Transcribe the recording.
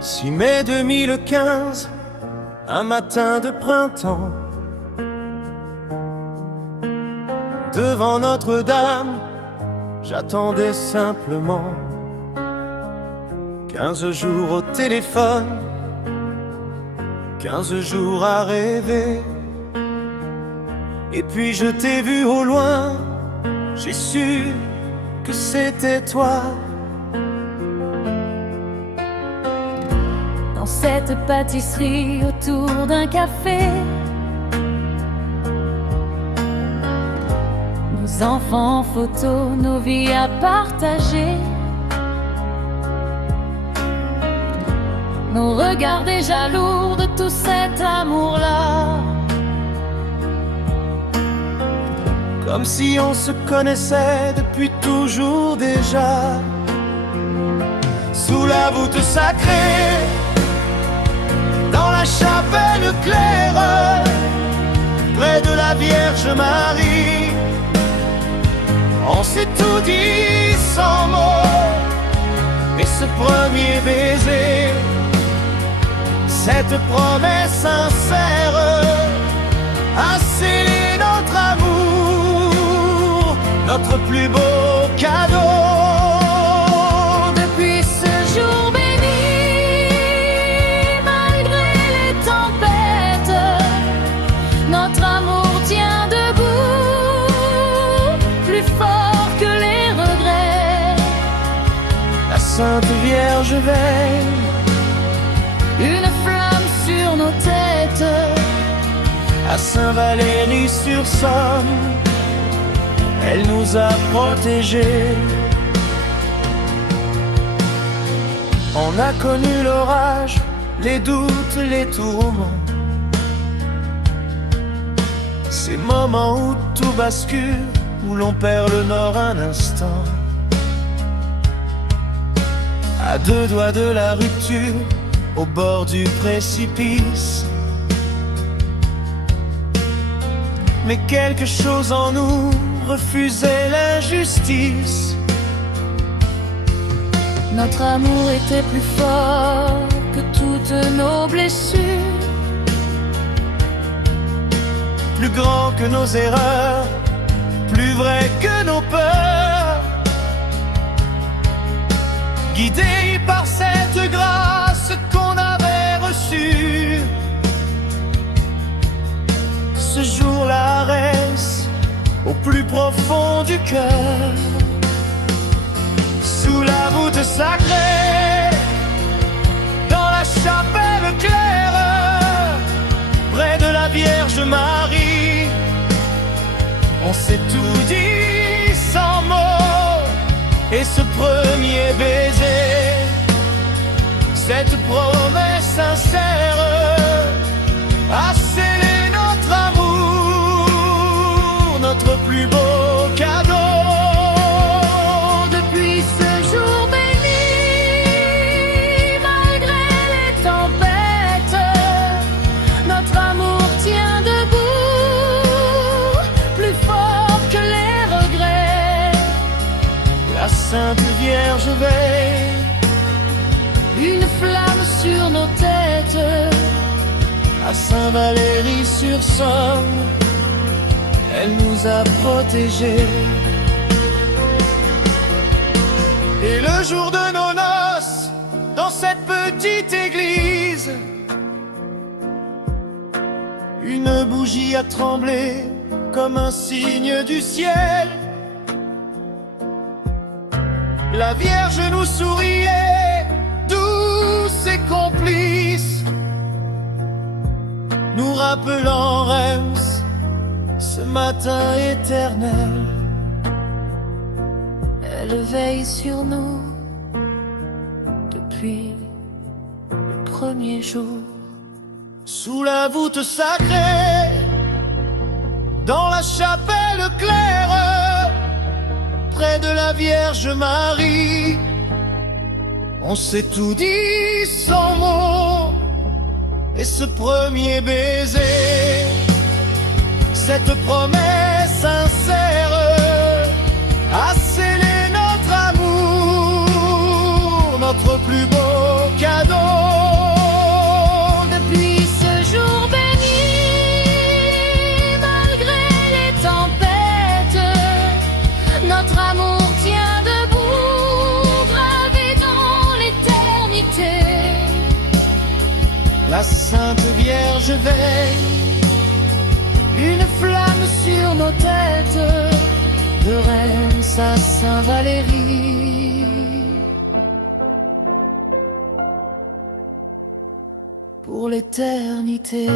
6 mai 2015, un matin de printemps, devant Notre-Dame, j'attendais simplement 15 jours au téléphone, 15 jours à rêver. Et puis je t'ai vu au loin, j'ai su que c'était toi. Dans cette pâtisserie autour d'un café, nos enfants en photo, nos vies à partager, nos regards déjà lourds de tout cet amour-là. Comme si on se connaissait depuis toujours déjà. Sous la voûte sacrée, dans la chapelle claire, près de la Vierge Marie, on s'est tout dit sans mots. Et ce premier baiser, cette promesse sincère, a scellé notre amour, notre plus beau cadeau. Depuis ce jour béni, malgré les tempêtes, notre amour tient debout, plus fort que les regrets. La Sainte Vierge veille, une flamme sur nos têtes. à Saint-Valery-sur-Somme, elle nous a protégés. On a connu l'orage, les doutes, les tourments, ces moments où tout bascule, où l'on perd le nord un instant. À 2 doigts de la rupture, au bord du précipice. Mais quelque chose en nous refusait l'injustice. Notre amour était plus fort que toutes nos blessures, Plus grand que nos erreurs, plus vrai que nos peurs. Guidé par cette grâce qu'on avait reçue, ce jour-là reste au plus profond du cœur. Sous la voûte sacrée, dans la chapelle claire, près de la Vierge Marie, on s'est tout dit sans mots. Et ce premier baiser, cette promesse sincère, a scellé notre amour, notre plus beau cadeau. depuis ce jour béni, malgré les tempêtes, notre amour tient debout, plus fort que les regrets. La Sainte Vierge veille, Une flamme sur nos têtes. à Saint-Valery-sur-Somme, elle nous a protégés. Et le jour de nos noces, dans cette petite église, une bougie a tremblé comme un signe du ciel. La Vierge nous souriait, douce et complice, nous rappelant Reims, ce matin éternel. Elle veille sur nous depuis le premier jour. Sous la voûte sacrée, dans la chapelle claire, près de la Vierge Marie, on s'est tout dit sans mots. Et ce premier baiser, cette promesse sincère, a scellé notre amour, notre plus beau cadeau. la Sainte Vierge veille, une flamme sur nos têtes, de Reims à Saint-Valéry. Pour l'éternité.